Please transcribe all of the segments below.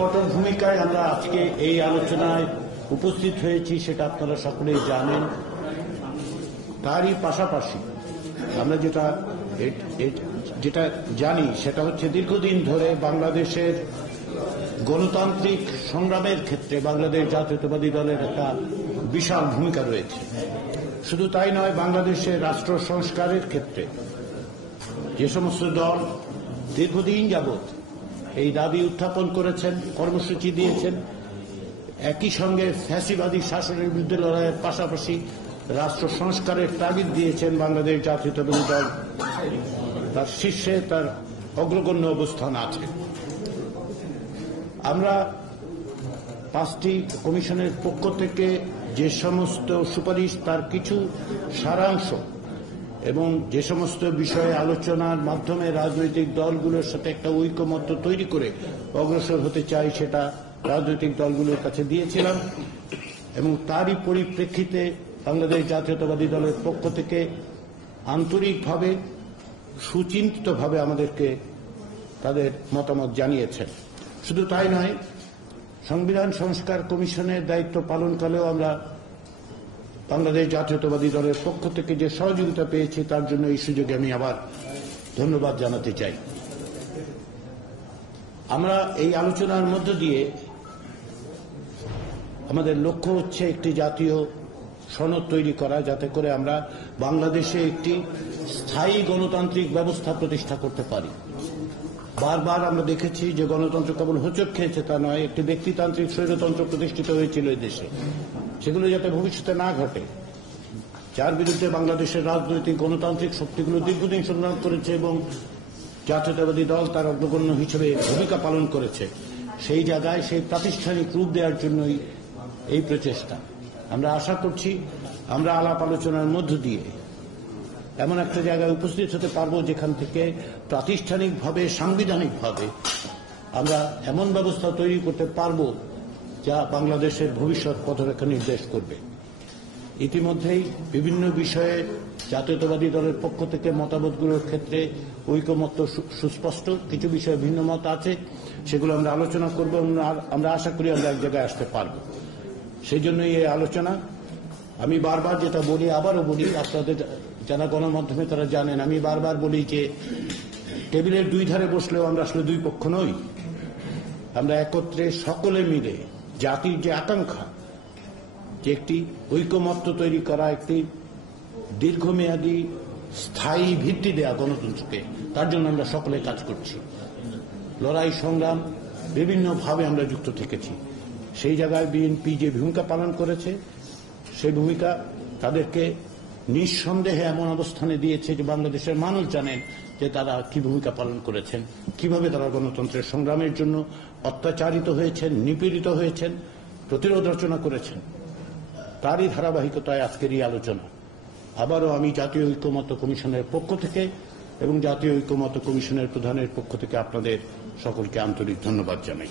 কঠোর ভূমিকায় আমরা আজকে এই আলোচনায় উপস্থিত হয়েছি সেটা আপনারা সকলেই জানেন। তারই পাশাপাশি আমরা যেটা জানি সেটা হচ্ছে দীর্ঘদিন ধরে বাংলাদেশের গণতান্ত্রিক সংগ্রামের ক্ষেত্রে বাংলাদেশ জাতীয়তাবাদী দলের একটা বিশাল ভূমিকা রয়েছে। শুধু তাই নয়, বাংলাদেশের রাষ্ট্র সংস্কারের ক্ষেত্রে যে সমস্ত দল দীর্ঘদিন যাবৎ এই দাবি উত্থাপন করেছেন, কর্মসূচি দিয়েছেন, একই সঙ্গে ফ্যাসিবাদী শাসনের বিরুদ্ধে লড়াইয়ের পাশাপাশি রাষ্ট্র সংস্কারের তাগিদ দিয়েছেন, বাংলাদেশ জাতীয়তাবাদী দল তার শীর্ষে তার অগ্রগণ্য অবস্থান আছে। আমরা 5টি কমিশনের পক্ষ থেকে যে সমস্ত সুপারিশ, তার কিছু সারাংশ এবং যে সমস্ত বিষয়ে আলোচনার মাধ্যমে রাজনৈতিক দলগুলোর সাথে একটা ঐকমত্য তৈরি করে অগ্রসর হতে চাই, সেটা রাজনৈতিক দলগুলোর কাছে দিয়েছিলাম এবং তারই পরিপ্রেক্ষিতে বাংলাদেশ জাতীয়তাবাদী দলের পক্ষ থেকে আন্তরিকভাবে সুচিন্তিতভাবে আমাদেরকে তাদের মতামত জানিয়েছেন। শুধু তাই নয়, সংবিধান সংস্কার কমিশনের দায়িত্ব পালনকালেও আমরা বাংলাদেশ জাতীয়তাবাদী দলের পক্ষ থেকে যে সহযোগিতা পেয়েছি তার জন্য এই সুযোগে আমি আবার ধন্যবাদ জানাতে চাই। আমরা এই আলোচনার মধ্য দিয়ে আমাদের লক্ষ্য হচ্ছে একটি জাতীয় সনদ তৈরি করা, যাতে করে আমরা বাংলাদেশে একটি স্থায়ী গণতান্ত্রিক ব্যবস্থা প্রতিষ্ঠা করতে পারি। বারবার আমরা দেখেছি যে গণতন্ত্র কেবল হোঁচট খেয়েছে তা নয়, একটি ব্যক্তিতান্ত্রিক স্বৈরতন্ত্র প্রতিষ্ঠিত হয়েছিল এই দেশে। সেগুলো যাতে ভবিষ্যতে না ঘটে, যার বিরুদ্ধে বাংলাদেশের রাজনৈতিক গণতান্ত্রিক শক্তিগুলো দীর্ঘদিন সংগ্রাম করেছে এবং জাতীয়তাবাদী দল তার অগ্রগণ্য হিসেবে ভূমিকা পালন করেছে, সেই জায়গায় সেই প্রাতিষ্ঠানিক রূপ দেওয়ার জন্যই এই প্রচেষ্টা। আমরা আশা করছি আমরা আলাপ আলোচনার মধ্য দিয়ে এমন একটা জায়গায় উপস্থিত হতে পারব যেখান থেকে প্রাতিষ্ঠানিকভাবে, সাংবিধানিকভাবে আমরা এমন ব্যবস্থা তৈরি করতে পারব যা বাংলাদেশের ভবিষ্যৎ পথরেখা নির্দেশ করবে। ইতিমধ্যেই বিভিন্ন বিষয়ে জাতীয়তাবাদী দলের পক্ষ থেকে মতামতগুলোর ক্ষেত্রে ঐকমত্য সুস্পষ্ট, কিছু বিষয়ে ভিন্ন মত আছে, সেগুলো আমরা আলোচনা করব এবং আমরা আশা করি আমরা এক জায়গায় আসতে পারব। সেই জন্যই এই আলোচনা। আমি বারবার যেটা বলি, আবারও বলি, আপনাদের যারা গণমাধ্যমে তারা জানেন, আমি বারবার বলি যে টেবিলের দুই ধারে বসলেও আমরা আসলে দুই পক্ষ নই। আমরা একত্রে সকলে মিলে জাতির যে আকাঙ্ক্ষা, যে একটি ঐকমত্য তৈরি করা, একটি দীর্ঘমেয়াদী স্থায়ী ভিত্তি দেয়া গণতন্ত্রকে, তার জন্য আমরা সকলে কাজ করছি। লড়াই সংগ্রাম বিভিন্নভাবে আমরা যুক্ত থেকেছি। সেই জায়গায় বিএনপি যে ভূমিকা পালন করেছে, সেই ভূমিকা তাদেরকে নিঃসন্দেহে এমন অবস্থানে দিয়েছে যে বাংলাদেশের মানুষ জানেন যে তারা কি ভূমিকা পালন করেছেন, কিভাবে তারা গণতন্ত্রের সংগ্রামের জন্য অত্যাচারিত হয়েছেন, নিপীড়িত হয়েছেন, প্রতিরোধ রচনা করেছেন। তারই ধারাবাহিকতায় আজকের এই আলোচনা। আবারও আমি জাতীয় ঐকমত্য কমিশনের পক্ষ থেকে এবং জাতীয় ঐকমত্য কমিশনের প্রধানের পক্ষ থেকে আপনাদের সকলকে আন্তরিক ধন্যবাদ জানাই।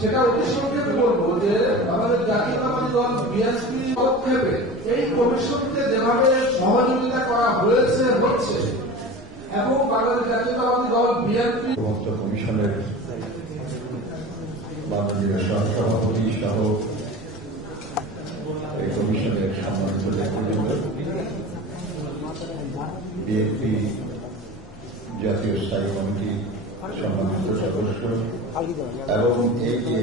সেটা অতি সংক্ষেপে বলবো যে আমাদের জাতীয়তাবাদী দল বিএনপি পদক্ষেপে এই কমিশনকে যেভাবে সহযোগিতা করা হয়েছে হচ্ছে এবং বাংলাদেশ জাতীয়তাবাদী দল বিএনপি কমিশনের মাননীয় সভাপতি সহ এই কমিশনের সম্মানিত নেতৃবৃন্দ, বিএনপি জাতীয় স্থায়ী কমিটি সম্মানিত সদস্য এবং এই যে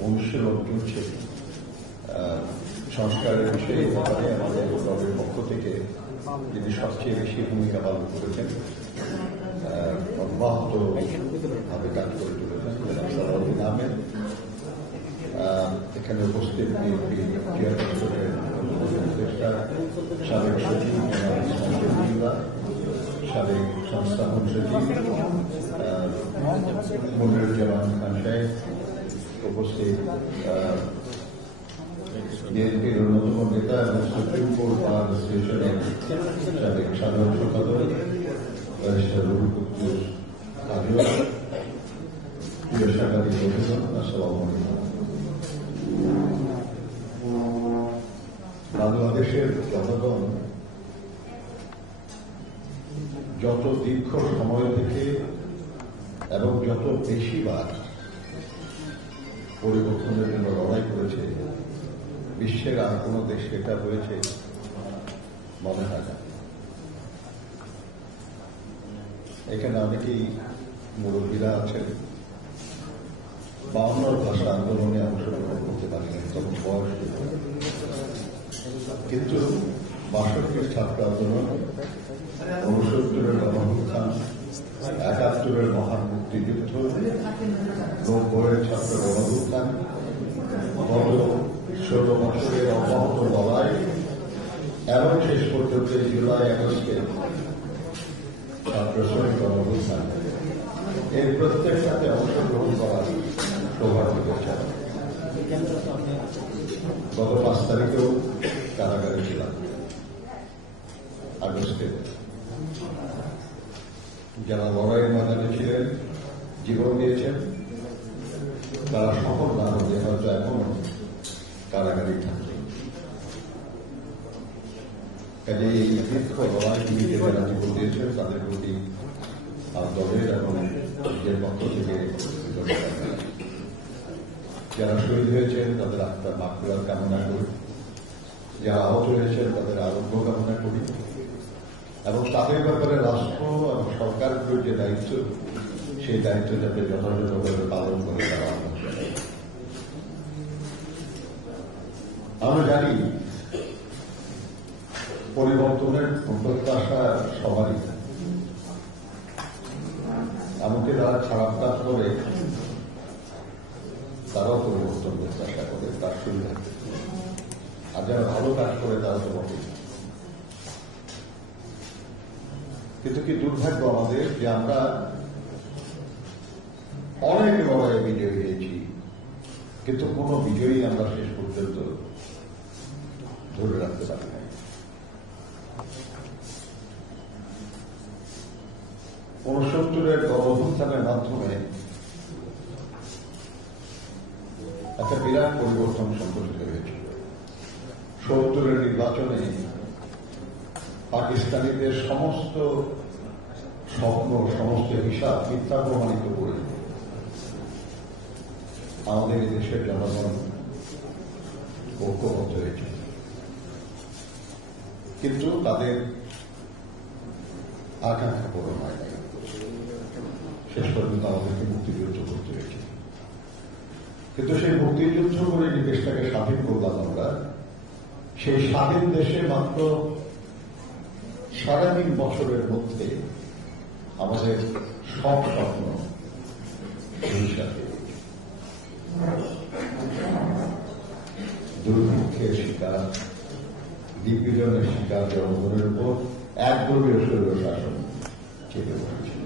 মনুষ্য লোক চলছে সংস্কারের বিষয়ে ব্যাপারে আমাদের দলের পক্ষ থেকে যিনি সবচেয়ে বেশি ভূমিকা পালন করেছেন, অব্যাহতভাবে কাজ করে চলেছেন সালাউদ্দিন আহমেদ, এখানে উপস্থিত বিএনপি চেয়ারপারসনের উপদেষ্টা, সাবেক সচিব সাবেক সংস্থাপন সচিব মনিরুজ্জামান খান সাহেব, উপস্থিত বিএনপির অন্যতম নেতা এবং সুপ্রিম কোর্ট বার অ্যাসোসিয়েশনের সাবেক সাধারণ সম্পাদক ব্যারিস্টার রুহুল কুদ্দুস আদিও, প্রিয় সাংবাদিক বন্ধুগণ, আসসালামু আলাইকুম। বাংলাদেশের জনগণ যত দীর্ঘ সময় থেকে এবং যত বেশিবার পরিবর্তনের জন্য লড়াই করেছে, বিশ্বের আর কোনো দেশ সেটা হয়েছে মনে হয় না। এখানে অনেকেই মুরব্বীরা আছেন 52 ভাষা আন্দোলনে অংশগ্রহণ করতে পারেন, তখন বয়স ছিল। কিন্তু 62 ছাত্র আন্দোলন, 69 গণঅভ্যুত্থান, 71 মহান মুক্তিযুদ্ধ, 90 ছাত্র গণঅভ্যুত্থান, গত 16 বছরের অব্যাহত লড়াই এবং শেষ পর্যন্ত জুলাই আগস্টে ছাত্র শ্রমিক গণঅভ্যুত্থান, এর প্রত্যেকটাতে অংশগ্রহণ করার সৌভাগ্য পেয়েছে। গত 5 তারিখেও কারাগারে ছিলাম। আগস্টে যারা লড়াইয়ের ময়দানে ছিলেন, জীবন দিয়েছেন, তারা সফল না হলে হয়তো এখনো কারাগারে থাকবে। কাজে এই দীর্ঘ লড়াইগুলি যারা জীবন দিয়েছেন তাদের প্রতি দলের এবং নিজের পক্ষ থেকে যারা শহীদ হয়েছেন তাদের আত্মার মাগফিরাত কামনা করি, যারা আহত হয়েছেন তাদের আরোগ্য কামনা করি, এবং তাদের ব্যাপারে রাষ্ট্র এবং সরকারগুলোর যে দায়িত্ব, সেই দায়িত্ব যাতে যথাযথভাবে পালন করে তারা আমরা জানি পরিবর্তনের প্রত্যাশা সবারই, এমনকি যারা খারাপ কাজ করে তারাও পরিবর্তন প্রত্যাশা করে, তার সুবিধা। আর যারা ভালো কাজ করে তারা তো বটে। কিন্তু কি দুর্ভাগ্য আমাদের যে আমরা অনেক লড়াইয়ে বিজয়ী হয়েছি, কিন্তু কোন বিজয়ী আমরা শেষ পর্যন্ত ধরে রাখতে পারি না। 69 গণঅভ্যুত্থানের মাধ্যমে একটা বিরাট পরিবর্তন সংঘটিত হয়েছিল। 70 নির্বাচনে পাকিস্তানিদের সমস্ত স্বপ্ন, সমস্ত হিসাব মিথ্যা প্রমাণিত করে আমাদের এই দেশের জনগণ ঐক্যবদ্ধ হয়েছে। কিন্তু তাদের আকাঙ্ক্ষা পূরণ হয় নাই। শেষ পর্যন্ত আমাদেরকে মুক্তিযুদ্ধ করতে হয়েছে। কিন্তু সেই মুক্তিযুদ্ধ করে যে দেশটাকে স্বাধীন করলাম আমরা, সেই স্বাধীন দেশে মাত্র 3.5 বছরের মধ্যে আমাদের সব স্বপ্ন ভবিষ্যতে দুর্ভিক্ষের শিকার, নিপীড়নের শিকার জনগণের উপর একদলীয় স্বৈর শাসন চেপে বসেছিল।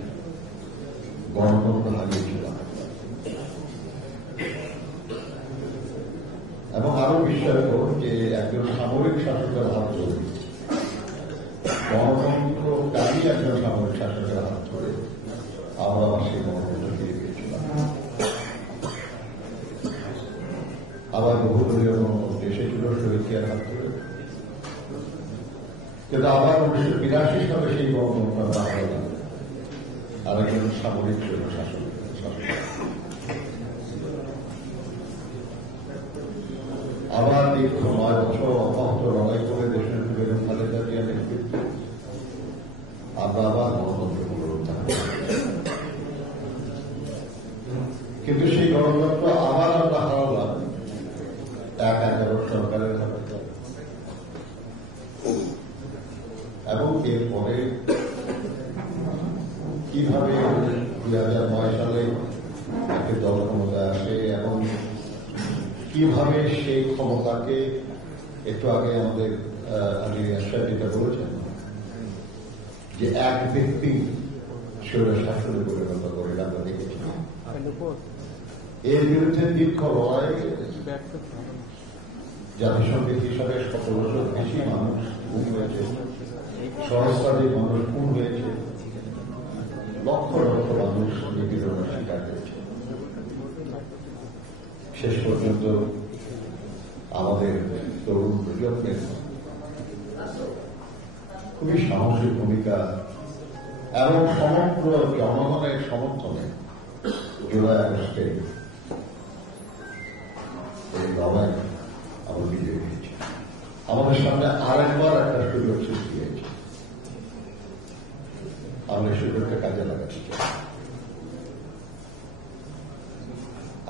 গণতন্ত্র হারিয়েছিলাম। এবং আরো বিস্ময়কর যে একজন সামরিক শাসকের হাত ধরে, গণতন্ত্রকারী একজন সামরিক শাসকের হাত ধরে আমরা আবার সেই গণতন্ত্র ফিরে পেয়েছিলাম। আবার বহুদলীয় গণতন্ত্র এসেছিল শহীদের হাত ধরে, কিন্তু আবার 1982 সালে সেই গণতন্ত্র বাংলা আরেকজন সামরিক শাসক। আবার দীর্ঘ 9 বছর অব্যাহত লড়াই করে দেশের বেগম খালেদা জিয়ার নেতৃত্বে আমরা আবার গণতন্ত্র পুনরুদ্ধার। কিন্তু সেই গণতন্ত্র আবার আমরা হারালাম 11 সরকারের হাতে। এবং এরপরে কিভাবে 2009 সালে একটি দল ক্ষমতায় আসে এবং কিভাবে সেই ক্ষমতাকে, একটু আগে আমাদের যেটা বলেছেন যে এক ব্যক্তি স্বৈর শাসনে পরিণত করে আমরা দেখেছি। এর বিরুদ্ধে দীর্ঘ লড়াই, জাতিসংঘের হিসাবে 1700 বেশি মানুষ গুম হয়েছে, সহস্রাধিক মানুষ খুন হয়েছে, লক্ষ লক্ষ মানুষ নিপীড়নের শিকার হয়েছে। শেষ পর্যন্ত আমাদের তরুণ প্রজন্মের খুবই সাহসী ভূমিকা এবং সমগ্র জনগণের সমর্থনে জুলাই আগস্টে এই লড়াই আমরা বিজয়ী হয়েছি। আমাদের সামনে আরেকবার একটা সুযোগ সৃষ্টি হয়েছে, আমরা সুযোগটা কাজে লাগাচ্ছি।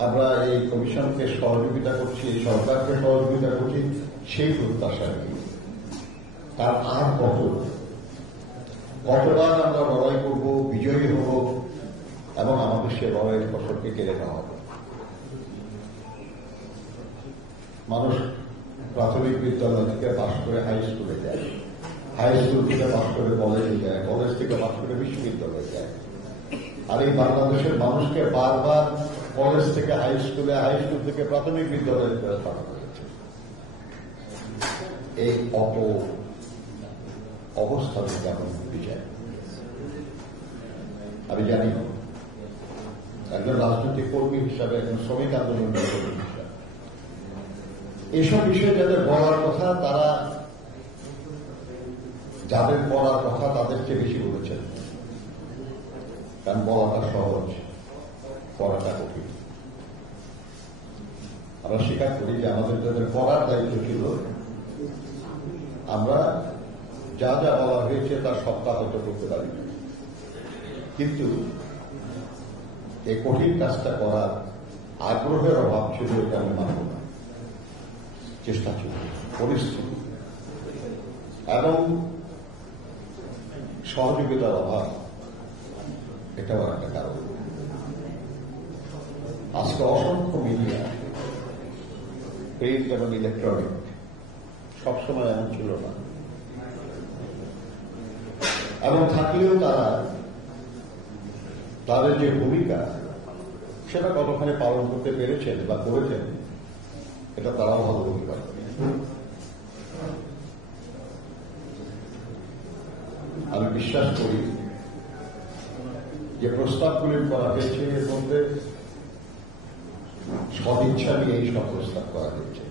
আমরা এই কমিশনকে সহযোগিতা করছি, এই সরকারকে সহযোগিতা করছি, সেই প্রত্যাশা নেই। তার আর কতবার আমরা লড়াই করব, বিজয়ী হব এবং আমাদের সে লড়াইয়ের ফসলকে কেড়ে নেওয়া হবে। মানুষ প্রাথমিক বিদ্যালয় থেকে পাশ করে হাই স্কুলে যায়, হাই স্কুল থেকে পাশ করে কলেজে যায়, কলেজ থেকে পাশ করে বিশ্ববিদ্যালয়ে যায়। আর এই বাংলাদেশের মানুষকে বারবার কলেজ থেকে হাই স্কুলে, হাই স্কুল থেকে প্রাথমিক বিদ্যালয়ে পাঠানো হয়েছে। এই অবস্থা থেকে আমরা মুক্তি চাই। আমি জানি একজন রাজনৈতিক কর্মী হিসাবে, একজন শ্রমিক আন্দোলন কর্মী হিসাবে এসব বিষয়ে যাদের বলার কথা, তারা যাদের বলার কথা তাদের চেয়ে বেশি বলেছেন। কারণ বলাটা সহজ, করাটা কঠিন। আমরা স্বীকার করি যে আমাদের যাদের পড়ার দায়িত্ব ছিল, আমরা যা যা বলা হয়েছে তার সপ্তাহ হয়তো করতে পারি, কিন্তু এই কঠিন কাজটা করার আগ্রহের অভাব ছিল, এটা আমি মানব না। চেষ্টা ছিল, পরিস্থিতি এবং সহযোগিতার অভাব, এটাও একটা কারণ। আজকে অসংখ্য মিডিয়া, প্রিন্ট এবং ইলেকট্রনিক, সবসময় এমন ছিল না, এবং থাকলেও তারা তাদের যে ভূমিকা সেটা কতখানি পালন করতে পেরেছেন বা করেছেন, এটা তারাও ভালো বলতে পারে। আমি বিশ্বাস করি যে প্রস্তাবগুলি করা হয়েছে, এর মধ্যে সদিচ্ছা নিয়ে এই সব প্রস্তাব করা হয়েছে।